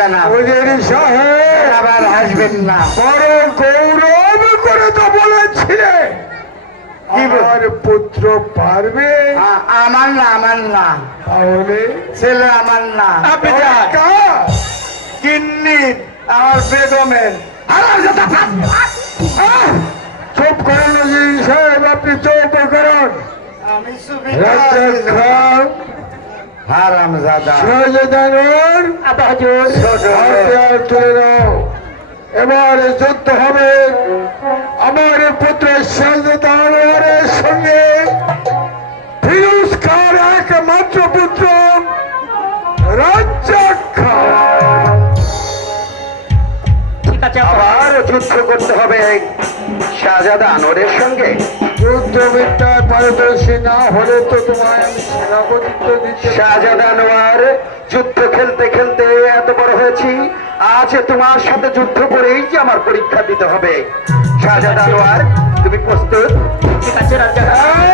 হাসবেন না জানাব ওদের সাহেব। আবার হাসবেন না। বড় গৌরব করে তো বলেছিলে। আমার পুত্র পারবে? আমার না আমার না। তাহলে? ছেলে আমার না। কিন্নি আমার বেগমের। চুপ করেন সাহেব আপনি চুপ করুন। আমি খান। হারাম জাদা। হাতিয়ার তুলে নাও। এবার যুদ্ধ হবে। আমার পুত্র শাহজাদানোয়ারের সঙ্গে। ফিরুজ খান একমাত্র পুত্র রাজ্জাক ঠিক আছে আবার যুদ্ধ করতে হবে শাহজাদা আনোয়ারের সঙ্গে। যুদ্ধবিদ্যায় পারদর্শী না হলে তো তোমায় আমি সেনাপতিত্ব দিতে শাহজাদা আনোয়ার যুদ্ধ খেলতে খেলতে এত বড় হয়েছি। আজ তোমার সাথে যুদ্ধ করেই যে আমার পরীক্ষা দিতে হবে। শাহজাদ আনোয়ার তুমি প্রস্তুত? ঠিক আছে রাজা!